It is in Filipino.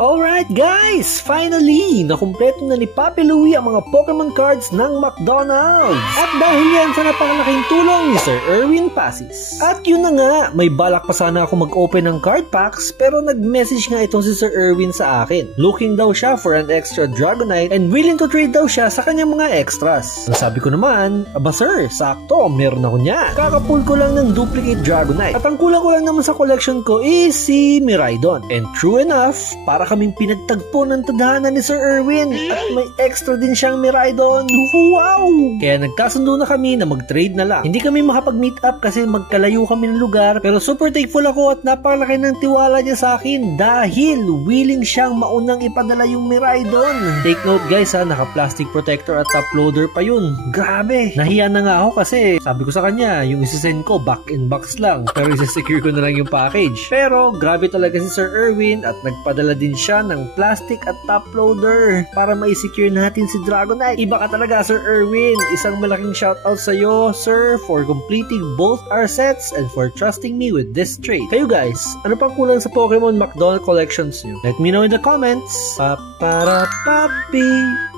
Alright guys! Finally! Nakumpleto na ni Papi Louie ang mga Pokemon cards ng McDonald's! At dahil yan sa napakalaking tulong ni Sir Erwin Pasis. At yun na nga, may balak pa sana ako mag-open ng card packs pero nag-message nga itong si Sir Erwin sa akin. Looking daw siya for an extra Dragonite and willing to trade daw siya sa kanyang mga extras. Ang sabi ko naman, aba sir, sakto, meron ako niya. Kakapull ko lang ng duplicate Dragonite. At ang kulang ko lang naman sa collection ko is si Miraidon. And true enough, para kaming pinagtagpo ng tadhana ni Sir Erwin at may extra din siyang Miraidon. Wow! Kaya nagkasundo na kami na mag-trade na lang. Hindi kami makapag-meet up kasi magkalayo kami ng lugar pero super thankful ako at napakalaki ng tiwala niya sa akin dahil willing siyang maunang ipadala yung Miraidon. Take note guys ha, naka-plastic protector at top loader pa yun. Grabe! Nahiya na nga ako kasi sabi ko sa kanya yung isisend ko back in box lang pero isa-secure ko na lang yung package. Pero grabe talaga si Sir Erwin at nagpadala din siya ng plastic at top loader para ma-secure natin si Dragonite. Iba ka talaga Sir Erwin. Isang malaking shoutout sa iyo sir for completing both our sets and for trusting me with this trade. Kayo guys, ano pang kulang sa Pokemon McDonald's collections nyo? Let me know in the comments. Papara papi!